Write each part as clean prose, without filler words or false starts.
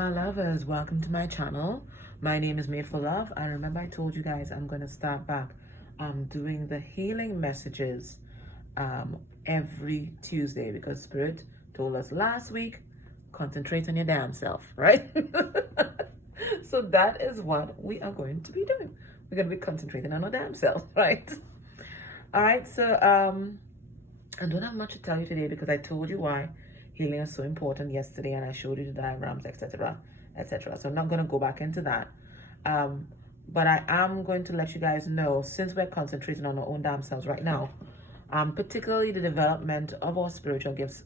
my lovers, welcome to my channel. My name is Made for Love. I remember I told you guys I'm going to start back doing the healing messages every Tuesday, because Spirit told us last week, concentrate on your damn self, right? So that is what we are going to be doing. We're going to be concentrating on our damn self, right? All right, so I don't have much to tell you today because I told you why healing is so important yesterday, and I showed you the diagrams, etc., etc. So I'm not going to go back into that. But I am going to let you guys know, since we're concentrating on our own damn selves right now, particularly the development of our spiritual gifts.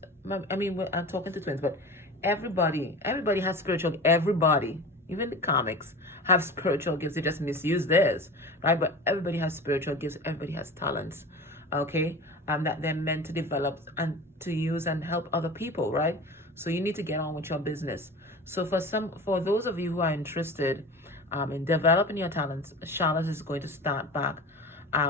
I mean, I'm talking to twins, but everybody has spiritual, everybody, even the comics, have spiritual gifts. They just misuse theirs, right? But everybody has spiritual gifts. Everybody has talents, okay? That they're meant to develop and to use and help other people, right? So you need to get on with your business. So for those of you who are interested in developing your talents, Charlotte is going to start back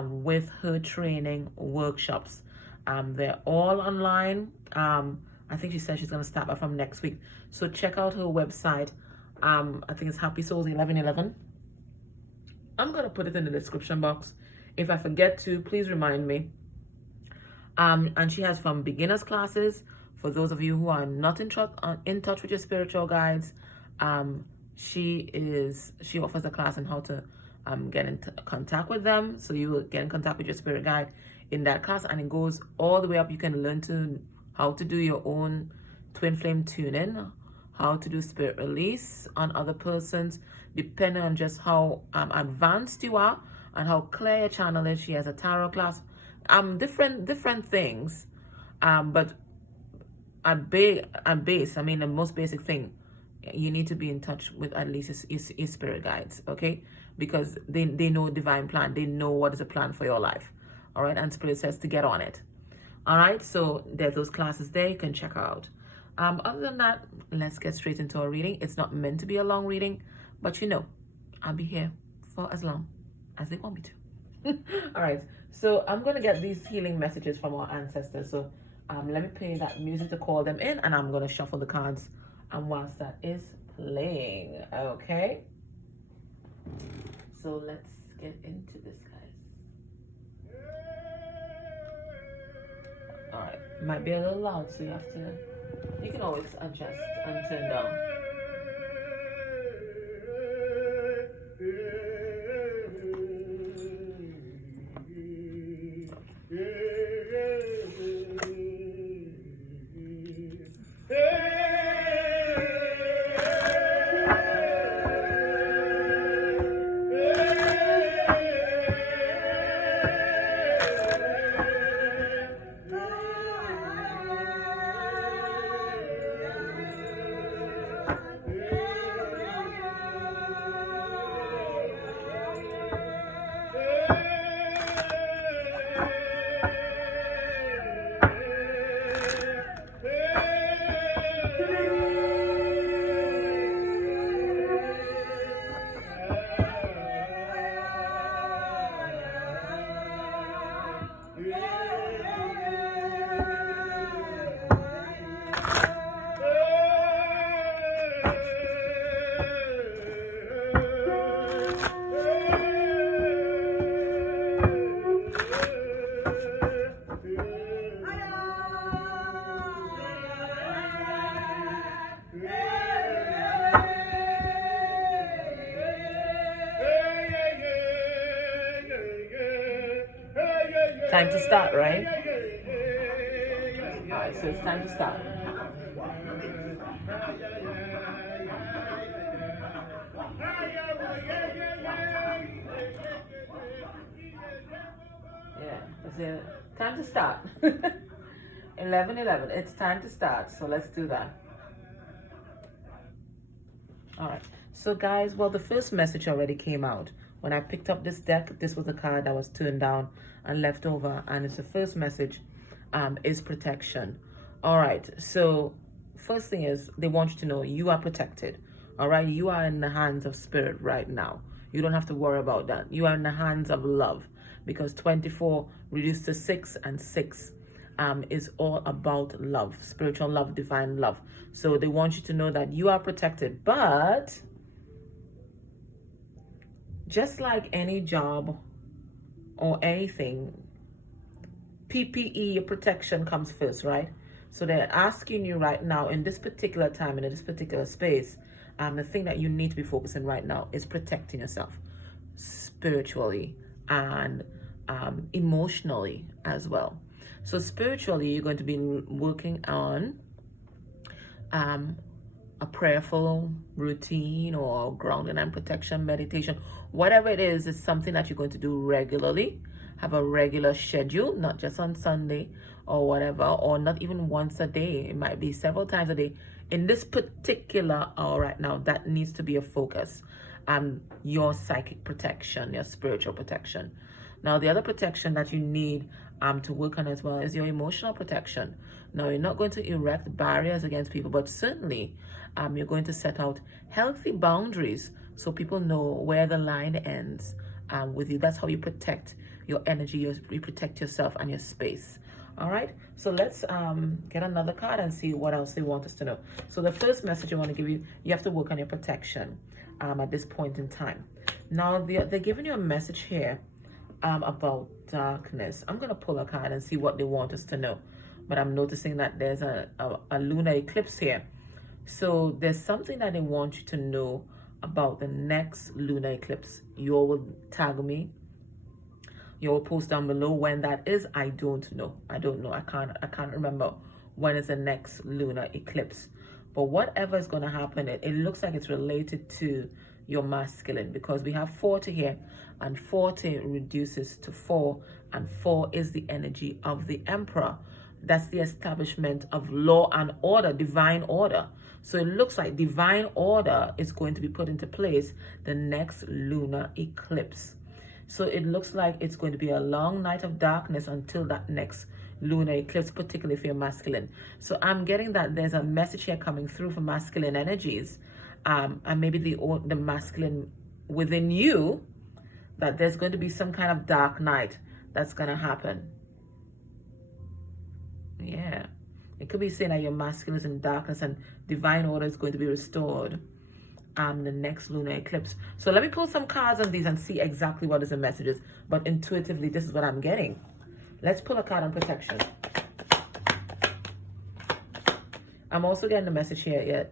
with her training workshops. They're all online. I think she said she's going to start back from next week. So check out her website. I think it's Happy Souls 1111. I'm going to put it in the description box. If I forget to, please remind me. And she has from beginners classes for those of you who are not in touch with your spiritual guides. She offers a class on how to get in contact with them. So you will get in contact with your spirit guide in that class, and it goes all the way up. You can learn how to do your own twin flame tuning, how to do spirit release on other persons, depending on just how advanced you are and how clear your channel is. She has a tarot class, different things, but at base, I mean, the most basic thing, you need to be in touch with at least your spirit guides, okay? Because they know divine plan. They know what is a plan for your life, all right? And Spirit says to get on it, all right? So there's those classes there. You can check out. Other than that, let's get straight into our reading. It's not meant to be a long reading, but you know, I'll be here for as long as they want me to. All right, so I'm going to get these healing messages from our ancestors. So let me play that music to call them in, and I'm going to shuffle the cards. And whilst that is playing, okay? So let's get into this, guys. All right, might be a little loud, so you can always adjust and turn down. Time to start, right? All right, so it's time to start. Yeah, it's time to start. 11:11. It's time to start. So let's do that. All right. So guys, well, the first message already came out. When I picked up this deck, this was a card that was turned down and left over, and it's the first message is protection. All right, so first thing is they want you to know you are protected. All right, you are in the hands of Spirit right now. You don't have to worry about that. You are in the hands of love, because 24 reduced to 6 and 6 is all about love, spiritual love, divine love. So they want you to know that you are protected. But just like any job or anything, PPE protection comes first, right? So they're asking you right now in this particular time and in this particular space, the thing that you need to be focusing right now is protecting yourself spiritually and emotionally as well. So spiritually, you're going to be working on a prayerful routine or grounding and protection meditation. Whatever it is something that you're going to do regularly. Have a regular schedule, not just on Sunday or whatever, or not even once a day. It might be several times a day. In this particular hour right now, that needs to be a focus. Your psychic protection, your spiritual protection. Now, the other protection that you need to work on as well is your emotional protection. Now, you're not going to erect barriers against people, but certainly you're going to set out healthy boundaries so people know where the line ends with you. That's how you protect your energy, you protect yourself and your space. All right, so let's get another card and see what else they want us to know. So the first message I want to give you, you have to work on your protection at this point in time. Now, they're giving you a message here about darkness. I'm going to pull a card and see what they want us to know. But I'm noticing that there's a lunar eclipse here. So there's something that they want you to know about the next lunar eclipse. You all will tag me. You will post down below when that is. I don't know. I can't remember when is the next lunar eclipse. But whatever is going to happen, it looks like it's related to your masculine, because we have 40 here, and 40 reduces to 4, and 4 is the energy of the emperor. That's the establishment of law and order, divine order. So it looks like divine order is going to be put into place the next lunar eclipse. So it looks like it's going to be a long night of darkness until that next lunar eclipse, particularly for your masculine. So I'm getting that there's a message here coming through for masculine energies, and maybe the masculine within you, that there's going to be some kind of dark night that's going to happen. Yeah, it could be saying that your masculine is in darkness and divine order is going to be restored the next lunar eclipse. So let me pull some cards on these and see exactly what is the messages. But intuitively, this is what I'm getting. Let's pull a card on protection. I'm also getting the message here,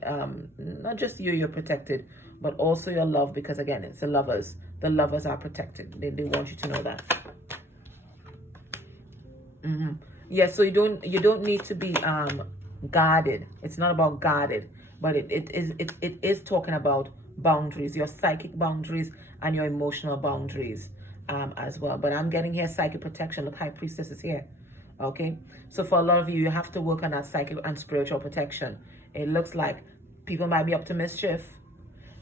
not just you're protected, but also your love, because again, it's the lovers. The lovers are protected. They want you to know that. Yeah, so you don't need to be guarded. It's not about guarded, but it is talking about boundaries, your psychic boundaries and your emotional boundaries as well. But I'm getting here psychic protection. Look, High Priestess is here. Okay, so for a lot of you, you have to work on that psychic and spiritual protection. It looks like people might be up to mischief,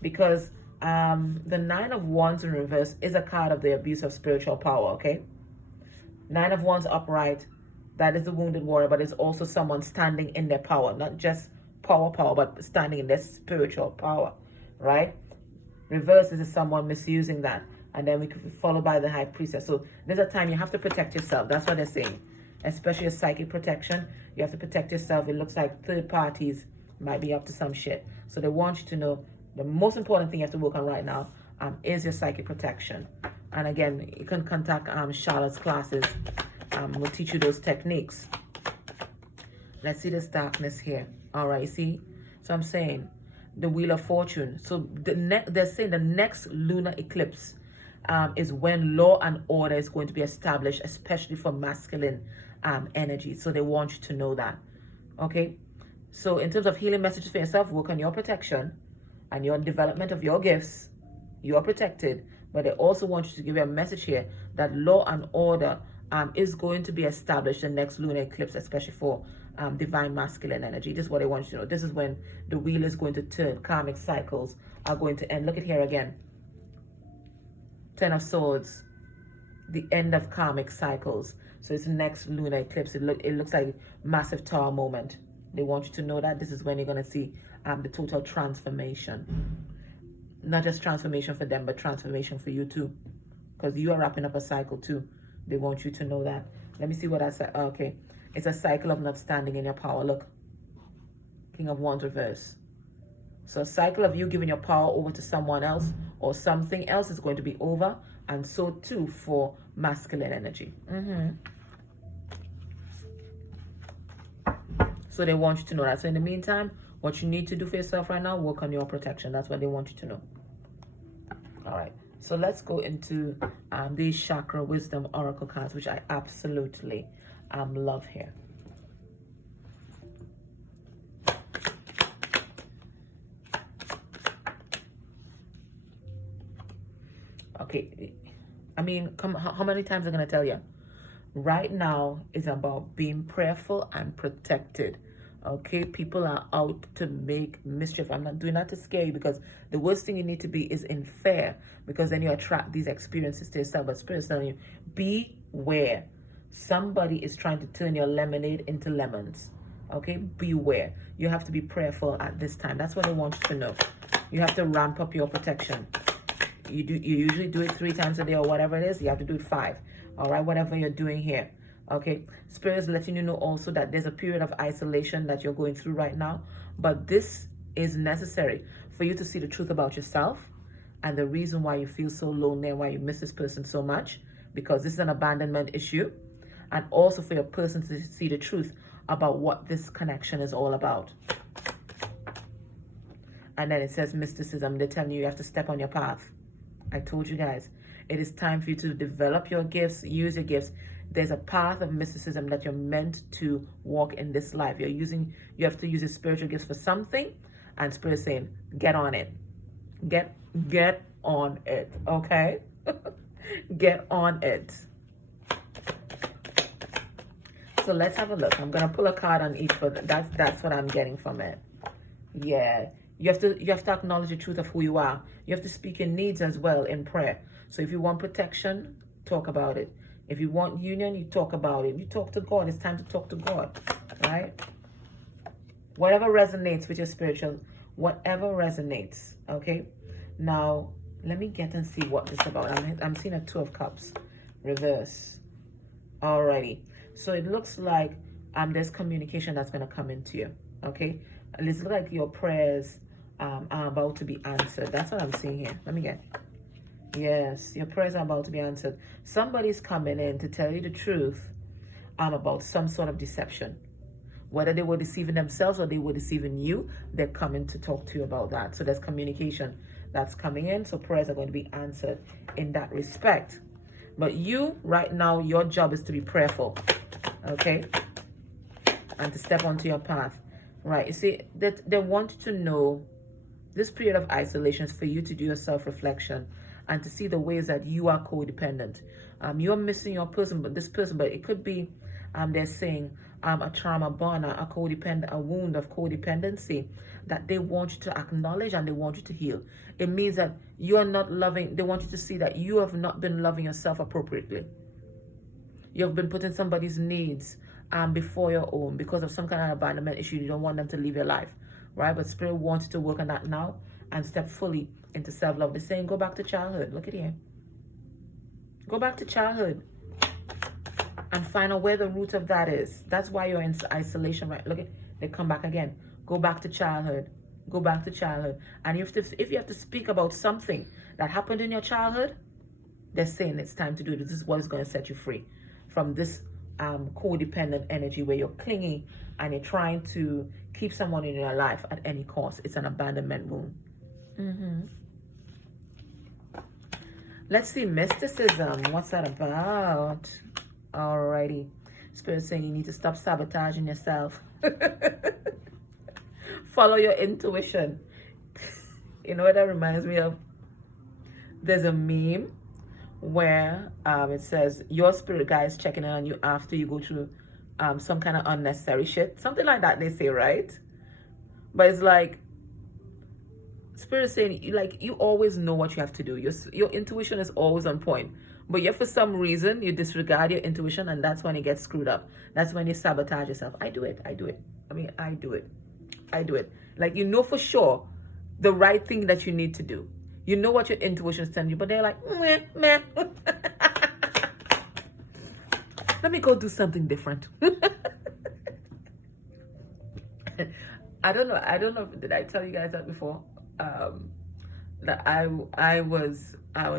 because the 9 of Wands in reverse is a card of the abuse of spiritual power. Okay, 9 of Wands upright, that is the wounded warrior, but it's also someone standing in their power, not just power, but standing in their spiritual power, right? Reverse is someone misusing that, and then we could be followed by the High Priestess. So there's a time you have to protect yourself. That's what they're saying, especially your psychic protection. You have to protect yourself. It looks like third parties might be up to some shit. So they want you to know the most important thing you have to work on right now is your psychic protection. And again, you can contact Charlotte's classes. We'll teach you those techniques. Let's see this darkness here. All right, see? So I'm saying the Wheel of Fortune. So they're saying the next lunar eclipse is when law and order is going to be established, especially for masculine energy. So they want you to know that. Okay? So in terms of healing messages for yourself, work on your protection and your development of your gifts. You are protected. But they also want you to give you a message here that law and order is going to be established in the next lunar eclipse, especially for divine masculine energy. This is what I want you to know. This is when the wheel is going to turn. Karmic cycles are going to end. Look at here again. 10 of Swords. The end of karmic cycles. So it's the next lunar eclipse. It looks like massive tower moment. They want you to know that this is when you're going to see the total transformation. Not just transformation for them, but transformation for you too. Because you are wrapping up a cycle too. They want you to know that. Let me see what I said. Okay. It's a cycle of not standing in your power. Look, King of Wands reverse. So a cycle of you giving your power over to someone else or something else is going to be over. And so too for masculine energy. So they want you to know that. So in the meantime, what you need to do for yourself right now, work on your protection. That's what they want you to know. All right. So let's go into these chakra wisdom oracle cards, which I absolutely love here. Okay. I mean, how many times am I going to tell you? Right now is about being prayerful and protected. Okay, people are out to make mischief. I'm not doing that to scare you, because the worst thing you need to be is in fear, because then you attract these experiences to yourself. But Spirit's telling you, beware. Somebody is trying to turn your lemonade into lemons. Okay, beware. You have to be prayerful at this time. That's what I want you to know. You have to ramp up your protection. You usually do it 3 times a day or whatever it is. You have to do it 5. All right, whatever you're doing here. Okay, Spirit is letting you know also that there's a period of isolation that you're going through right now, but this is necessary for you to see the truth about yourself and the reason why you feel so lonely and why you miss this person so much, because this is an abandonment issue, and also for your person to see the truth about what this connection is all about. And then it says mysticism. They're telling you have to step on your path. I told you guys, it is time for you to develop your gifts, use your gifts. There's a path of mysticism that you're meant to walk in this life. You have to use your spiritual gifts for something, and Spirit is saying, get on it. Get on it, okay? Get on it. So let's have a look. I'm gonna pull a card on each, but that's what I'm getting from it. Yeah. You have to acknowledge the truth of who you are. You have to speak your needs as well in prayer. So if you want protection, talk about it. If you want union, you talk about it. You talk to God. It's time to talk to God, right? Whatever resonates with your spiritual, whatever resonates, okay? Now, let me get and see what this is about. I'm seeing a 2 of Cups, reverse. Alrighty. So it looks like there's communication that's going to come into you, okay? And it looks like your prayers are about to be answered. That's what I'm seeing here. Let me get. Yes, your prayers are about to be answered. Somebody's coming in to tell you the truth about some sort of deception. Whether they were deceiving themselves or they were deceiving you, they're coming to talk to you about that. So there's communication that's coming in. So prayers are going to be answered in that respect. But you, right now, your job is to be prayerful, okay? And to step onto your path, right? You see, that they want you to know this period of isolation is for you to do your self-reflection and to see the ways that you are codependent. You're missing your person, but it could be, they're saying, a trauma bond, a wound of codependency that they want you to acknowledge and they want you to heal. It means that you are not loving, they want you to see that you have not been loving yourself appropriately. You have been putting somebody's needs before your own because of some kind of abandonment issue. You don't want them to leave your life, right? But Spirit wants you to work on that now and step fully into self-love. They're saying, go back to childhood. Look at here. Go back to childhood and find out where the root of that is. That's why you're in isolation, right? Look at, they come back again. Go back to childhood. Go back to childhood. And if you have to speak about something that happened in your childhood, they're saying it's time to do this. This is what is going to set you free from this codependent energy where you're clingy and you're trying to keep someone in your life at any cost. It's an abandonment wound. Let's see, mysticism. What's that about? Alrighty. Spirit saying you need to stop sabotaging yourself. Follow your intuition. You know what that reminds me of? There's a meme where it says your spirit guy is checking in on you after you go through some kind of unnecessary shit. Something like that they say, right? But it's like Spirit saying you always know what you have to do. Your intuition is always on point. But yet for some reason you disregard your intuition, and that's when it gets screwed up. That's when you sabotage yourself. I do it. I do it. Like, you know for sure the right thing that you need to do. You know what your intuition is telling you, but they're like, meh. Let me go do something different. I don't know, did I tell you guys that before? That I was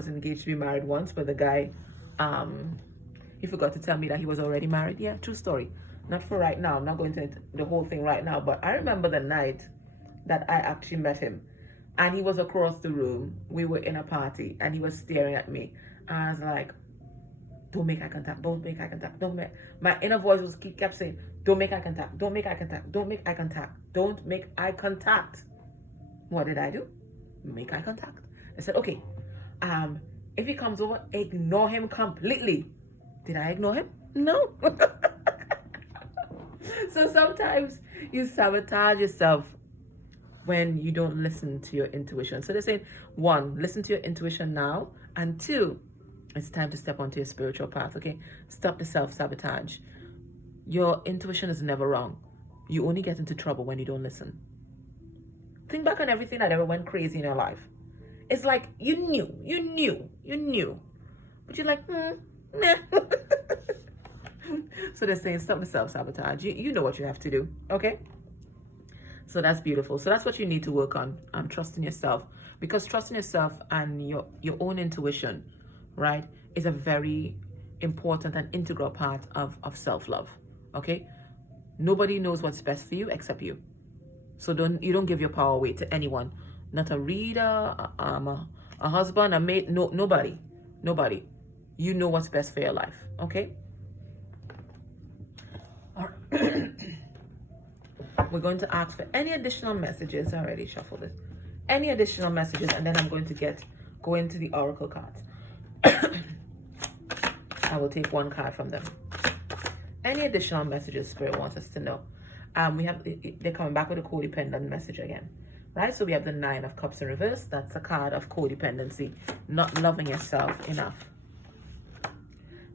engaged to be married once, but the guy, he forgot to tell me that he was already married. Yeah, true story. Not for right now. I'm not going to the whole thing right now, but I remember the night that I actually met him, and he was across the room. We were in a party, and he was staring at me. And I was like, don't make eye contact, don't make eye contact, don't make. My inner voice kept saying, don't make eye contact, don't make eye contact, don't make eye contact, don't make eye contact. What did I do? Make eye contact. I said, okay, if he comes over, ignore him completely. Did I ignore him? No. So sometimes you sabotage yourself when you don't listen to your intuition. So they're saying, one, listen to your intuition now, and two, it's time to step onto your spiritual path, okay? Stop the self-sabotage. Your intuition is never wrong. You only get into trouble when you don't listen. Think back on everything that ever went crazy in your life. It's like you knew. But you're like, nah. So they're saying stop the self-sabotage. You know what you have to do, okay? So that's beautiful. So that's what you need to work on. Trusting yourself. Because trusting yourself and your own intuition, right, is a very important and integral part of self-love, okay? Nobody knows what's best for you except you. So you don't give your power away to anyone. Not a reader, a husband, a mate, nobody. You know what's best for your life, okay? All right. We're going to ask for any additional messages. I already shuffled it. Any additional messages, and then I'm going to go into the oracle cards. I will take one card from them. Any additional messages Spirit wants us to know. They're coming back with a codependent message again, right? So we have the 9 of Cups in reverse. That's a card of codependency, not loving yourself enough.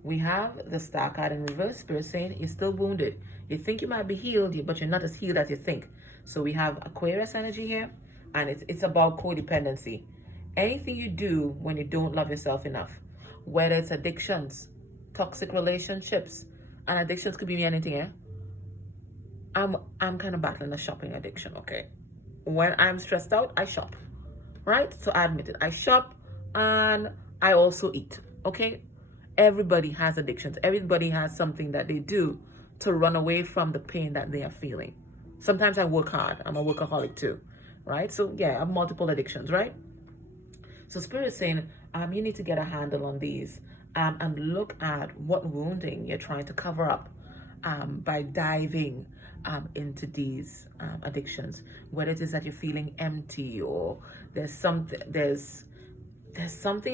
We have the Star card in reverse. Spirit saying you're still wounded. You think you might be healed, but you're not as healed as you think. So we have Aquarius energy here, and it's about codependency. Anything you do when you don't love yourself enough, whether it's addictions, toxic relationships, and addictions could be anything, yeah? I'm kind of battling a shopping addiction, okay? When I'm stressed out, I shop, right? So I admit it. I shop and I also eat, okay? Everybody has addictions. Everybody has something that they do to run away from the pain that they are feeling. Sometimes I work hard. I'm a workaholic too, right? So yeah, I have multiple addictions, right? So Spirit is saying, you need to get a handle on these and look at what wounding you're trying to cover up by diving into these addictions. Whether it is that you're feeling empty or there's something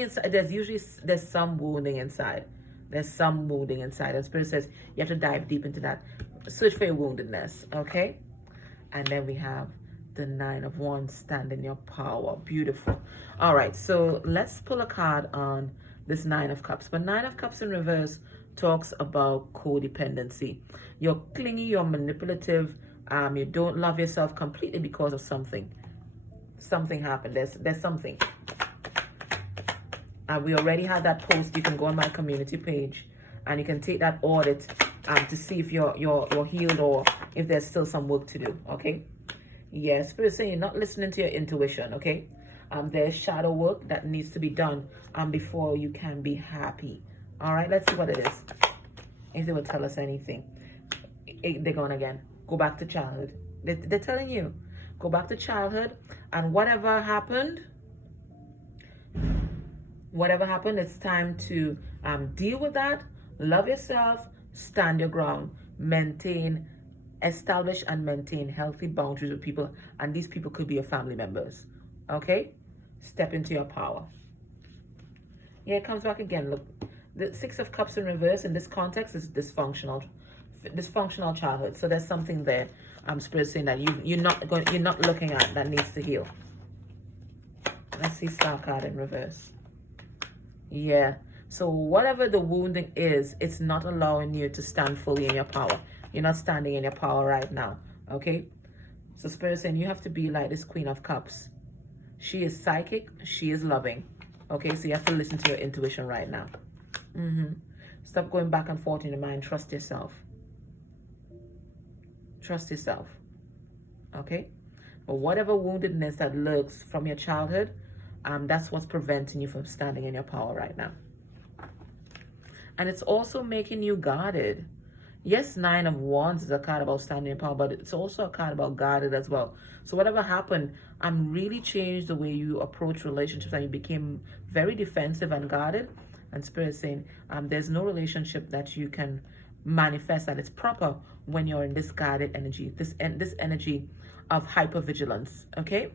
inside. There's some wounding inside. There's some wounding inside. And Spirit says you have to dive deep into that. Search for your woundedness, okay? And then we have the 9 of Wands, stand in your power. Beautiful. All right, so let's pull a card on this 9 of Cups. But 9 of Cups in reverse talks about codependency. You're clingy, you're manipulative, you don't love yourself completely because of something. Something happened. There's something. We already had that post. You can go on my community page and you can take that audit to see if you're healed or if there's still some work to do, okay? Yes, Spirit saying you're not listening to your intuition, okay? There's shadow work that needs to be done before you can be happy. All right, let's see what it is. If they will tell us anything. They're going again. Go back to childhood. They're telling you. Go back to childhood, and whatever happened, it's time to deal with that. Love yourself. Stand your ground. Establish and maintain healthy boundaries with people, and these people could be your family members. Okay? Step into your power. Yeah, it comes back again. Look, the 6 of Cups in reverse in this context is dysfunctional childhood. So there's something there. Spirit saying that you're not looking at that needs to heal. Let's see Star card in reverse. Yeah. So whatever the wounding is, it's not allowing you to stand fully in your power. You're not standing in your power right now. Okay? So Spirit saying you have to be like this Queen of Cups. She is psychic. She is loving. Okay? So you have to listen to your intuition right now. Stop going back and forth in your mind. Trust yourself. Trust yourself. okay? But whatever woundedness that lurks from your childhood, that's what's preventing you from standing in your power right now. And it's also making you guarded. Yes, 9 of Wands is a card about standing in power, but it's also a card about guarded as well. So whatever happened, really changed the way you approach relationships, and you became very defensive and guarded. And Spirit is saying, there's no relationship that you can manifest that it's proper when you're in this guarded energy, this energy of hypervigilance, okay?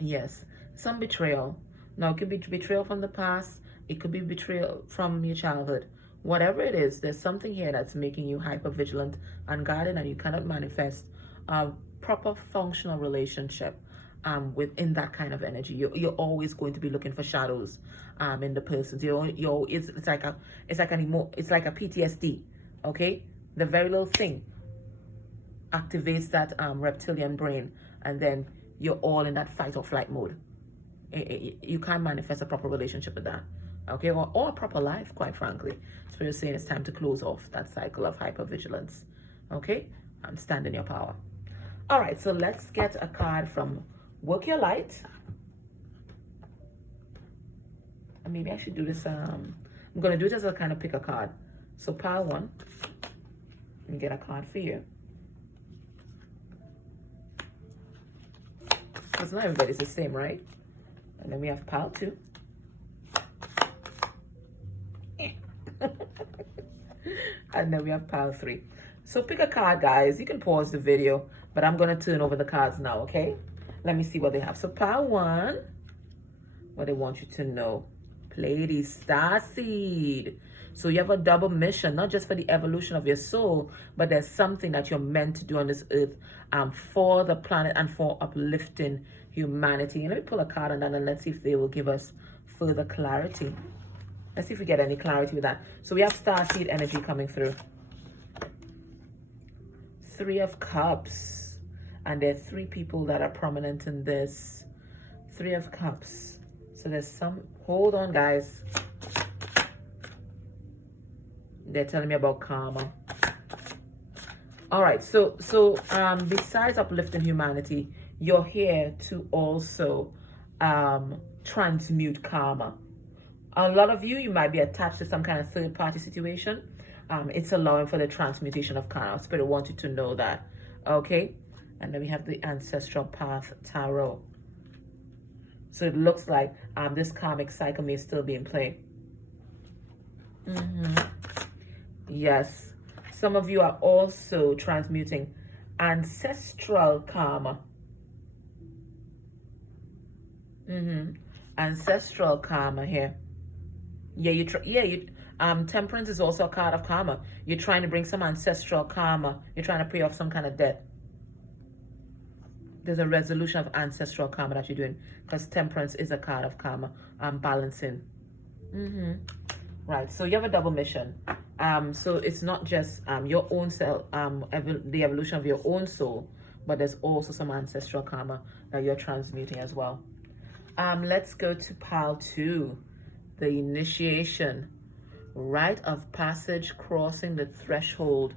Yes, some betrayal. Now, it could be betrayal from the past. It could be betrayal from your childhood. Whatever it is, there's something here that's making you hypervigilant and guarded, and you cannot manifest a proper functional relationship within that kind of energy. You're always going to be looking for shadows in the person. It's like a PTSD, okay? The very little thing activates that reptilian brain, and then you're all in that fight or flight mode. You can't manifest a proper relationship with that, okay? Or a proper life, quite frankly. So you're saying it's time to close off that cycle of hypervigilance, okay? Stand in your power. All right, so let's get a card from Work Your Light. And maybe I should do this. I'm going to do it as a kind of pick a card. So pile 1 and get a card for you. Because not everybody's the same, right? And then we have pile 2. And then we have pile 3. So pick a card, guys. You can pause the video, but I'm going to turn over the cards now, okay? Let me see what they have. So pile 1, what they want you to know. Pleiades, starseed. So you have a double mission, not just for the evolution of your soul, but there's something that you're meant to do on this earth for the planet and for uplifting humanity. And let me pull a card on that, and let's see if they will give us further clarity. Let's see if we get any clarity with that. So we have starseed energy coming through. 3 of Cups. And there are 3 people that are prominent in this. 3 of Cups. So there's some, hold on, guys. They're telling me about karma. All right, so besides uplifting humanity, you're here to also transmute karma. A lot of you might be attached to some kind of third-party situation. It's allowing for the transmutation of karma. Spirit wants you to know that, okay? And then we have the Ancestral Path Tarot. So it looks like this karmic cycle may still be in play. Yes. Some of you are also transmuting ancestral karma. Ancestral karma here. Temperance is also a card of karma. You're trying to bring some ancestral karma. You're trying to pay off some kind of debt. There's a resolution of ancestral karma that you're doing, because temperance is a card of karma. Balancing. Right, so you have a double mission. So it's not just your own self, the evolution of your own soul, but there's also some ancestral karma that you're transmuting as well. Let's go to pile 2, the initiation, rite of passage, crossing the threshold.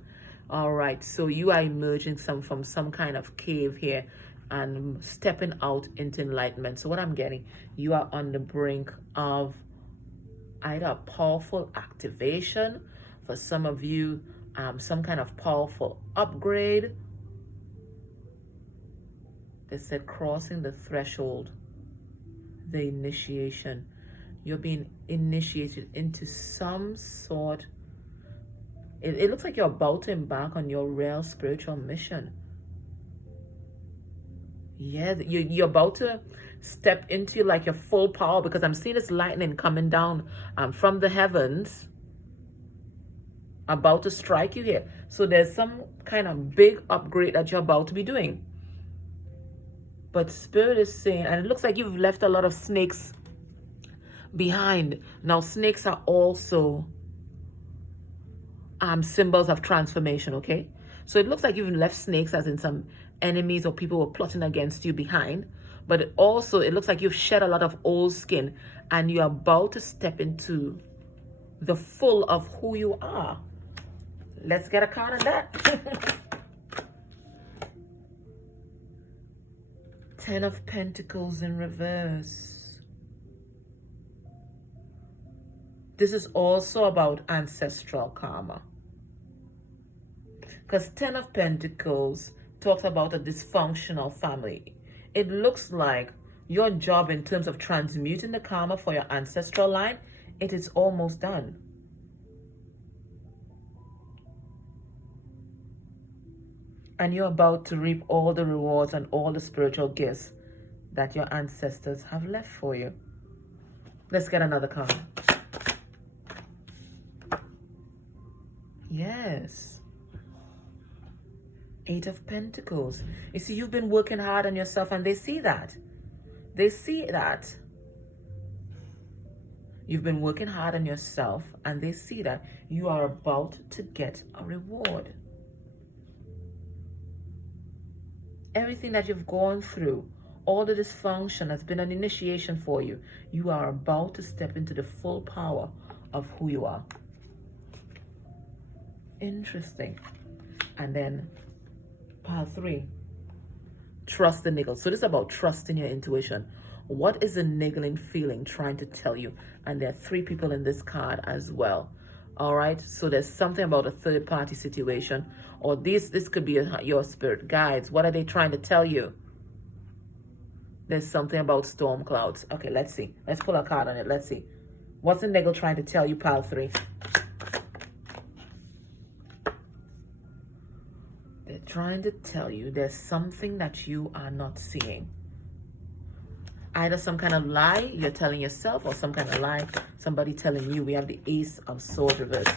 All right, so you are emerging from some kind of cave here and stepping out into enlightenment. So what I'm getting, you are on the brink of either a powerful activation, for some of you, some kind of powerful upgrade. They said crossing the threshold, the initiation. You're being initiated into some sort. It looks like you're about to embark on your real spiritual mission. Yeah, you're about to step into like your full power, because I'm seeing this lightning coming down from the heavens, about to strike you here. So there's some kind of big upgrade that you're about to be doing. But Spirit is saying, and it looks like you've left a lot of snakes behind. Now, snakes are also symbols of transformation, okay? So it looks like you've left snakes, as in some enemies or people who are plotting against you, behind. But it looks like you've shed a lot of old skin, and you're about to step into the full of who you are. Let's get a card on that. Ten of Pentacles in reverse. This is also about ancestral karma. Because Ten of Pentacles talks about a dysfunctional family. It looks like your job in terms of transmuting the karma for your ancestral line, it is almost done. And you're about to reap all the rewards and all the spiritual gifts that your ancestors have left for you. Let's get another card. Yes. Eight of Pentacles. You see, you've been working hard on yourself and they see that. They see that. You've been working hard on yourself and they see that you are about to get a reward. Everything that you've gone through, all the dysfunction has been an initiation for you. You are about to step into the full power of who you are. Interesting. And then pile 3. Trust the niggle. So this is about trusting your intuition. What is the niggling feeling trying to tell you? And there are 3 people in this card as well. All right, so there's something about a third-party situation, or this could be your spirit guides. What are they trying to tell you? There's something about storm clouds. Okay, let's see. Let's pull a card on it. Let's see. What's the niggle trying to tell you, pile 3? They're trying to tell you there's something that you are not seeing. Either some kind of lie you're telling yourself or some kind of lie somebody telling you. We have the Ace of Swords reversed.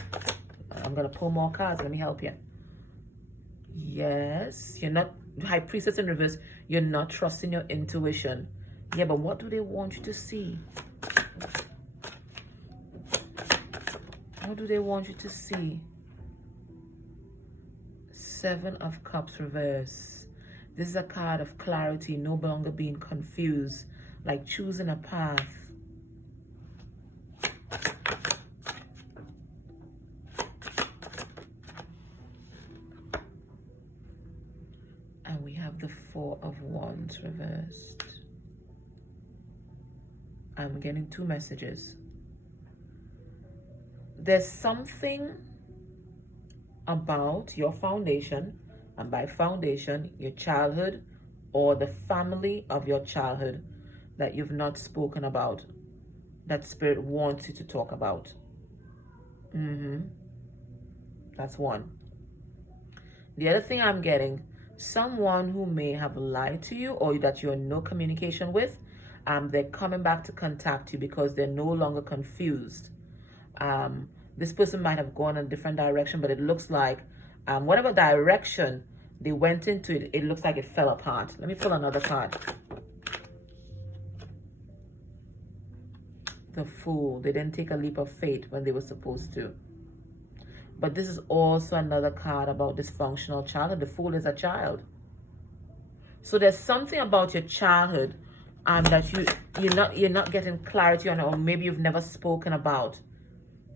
I'm going to pull more cards. Let me help you. Yes. You're not, High Priestess in reverse, you're not trusting your intuition. Yeah, but what do they want you to see? What do they want you to see? Seven of Cups reverse. This is a card of clarity, no longer being confused, like choosing a path. And we have the Four of Wands reversed. I'm getting 2 messages. There's something about your foundation, and by foundation, your childhood or the family of your childhood that you've not spoken about, that Spirit wants you to talk about. That's one. The other thing I'm getting, someone who may have lied to you or that you're in no communication with, they're coming back to contact you because they're no longer confused. This person might have gone in a different direction, but it looks like whatever direction they went into, it looks like it fell apart. Let me pull another card. The Fool. They didn't take a leap of faith when they were supposed to. But this is also another card about dysfunctional childhood. The Fool is a child. So there's something about your childhood that you're not getting clarity on, or maybe you've never spoken about.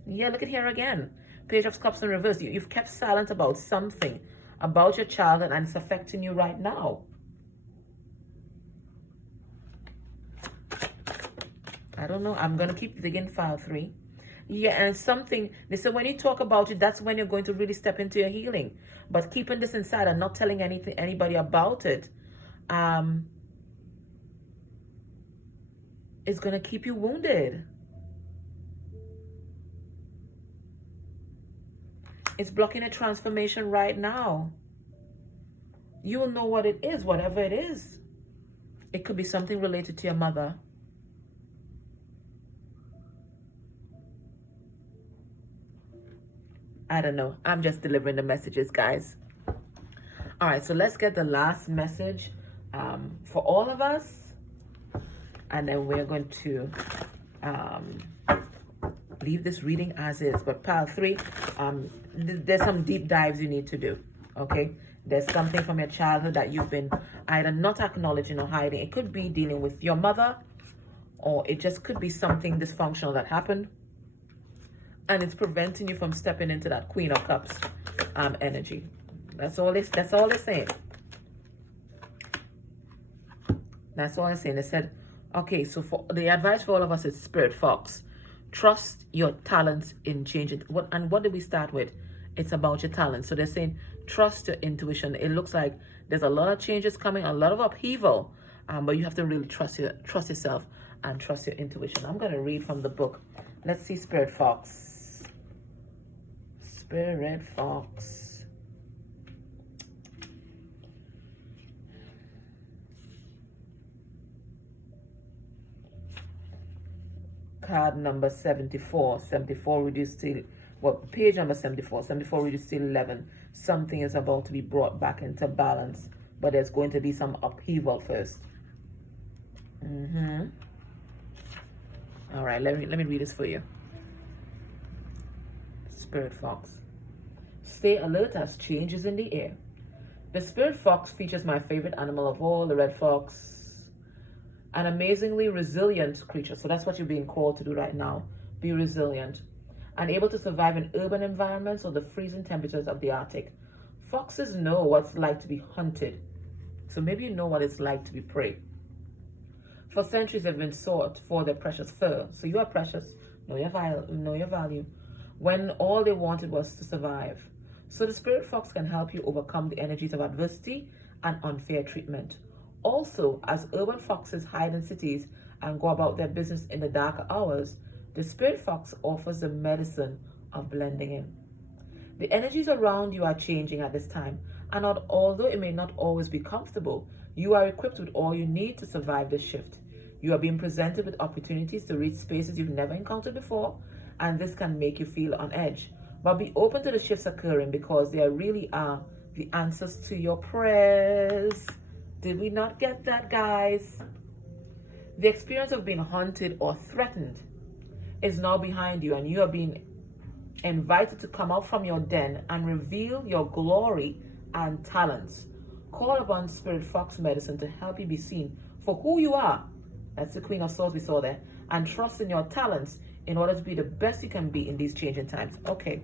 Yeah, look at here again. Page of Cups in reverse. You've kept silent about something about your childhood and it's affecting you right now. I don't know. I'm going to keep digging file 3. Yeah, and something, they say when you talk about it, that's when you're going to really step into your healing. But keeping this inside and not telling anybody about it, is going to keep you wounded. It's blocking a transformation right now. You'll know what it is, whatever it is. It could be something related to your mother. I don't know. I'm just delivering the messages, guys. All right, so let's get the last message for all of us. And then we're going to leave this reading as is. But pile 3, there's some deep dives you need to do, okay? There's something from your childhood that you've been either not acknowledging or hiding. It could be dealing with your mother, or it just could be something dysfunctional that happened. And it's preventing you from stepping into that Queen of Cups energy. That's all it's saying. That's all I'm saying. They said, okay, so for the advice for all of us is Spirit Fox. Trust your talents in changing. What did we start with? It's about your talents. So they're saying, trust your intuition. It looks like there's a lot of changes coming, a lot of upheaval, but you have to really trust yourself and trust your intuition. I'm going to read from the book. Let's see, Spirit Fox. Spirit Fox. Card number 74. 74 reduced to, well, page number 74. 74 reduced to 11. Something is about to be brought back into balance, but there's going to be some upheaval first. All right, let me read this for you. Spirit Fox. Stay alert as change is in the air. The Spirit Fox features my favorite animal of all, the red fox. An amazingly resilient creature. So that's what you're being called to do right now. Be resilient. And able to survive in urban environments or the freezing temperatures of the Arctic. Foxes know what it's like to be hunted. So maybe you know what it's like to be prey. For centuries, they've been sought for their precious fur. So you are precious. Know your value. When all they wanted was to survive. So the Spirit Fox can help you overcome the energies of adversity and unfair treatment. Also, as urban foxes hide in cities and go about their business in the darker hours, the Spirit Fox offers the medicine of blending in. The energies around you are changing at this time, and although it may not always be comfortable, you are equipped with all you need to survive this shift. You are being presented with opportunities to reach spaces you've never encountered before, and this can make you feel on edge. But be open to the shifts occurring because they really are the answers to your prayers. Did we not get that, guys? The experience of being haunted or threatened is now behind you, and you are being invited to come out from your den and reveal your glory and talents. Call upon Spirit Fox Medicine to help you be seen for who you are. That's the Queen of Swords we saw there. And trust in your talents in order to be the best you can be in these changing times. Okay.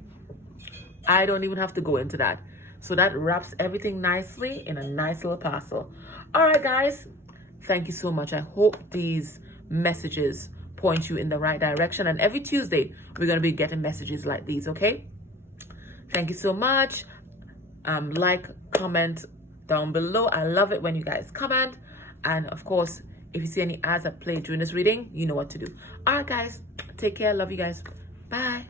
I don't even have to go into that. So that wraps everything nicely in a nice little parcel. All right, guys. Thank you so much. I hope these messages point you in the right direction. And every Tuesday, we're going to be getting messages like these, okay? Thank you so much. Like, comment down below. I love it when you guys comment. And, of course, if you see any ads that play during this reading, you know what to do. All right, guys. Take care. Love you guys. Bye.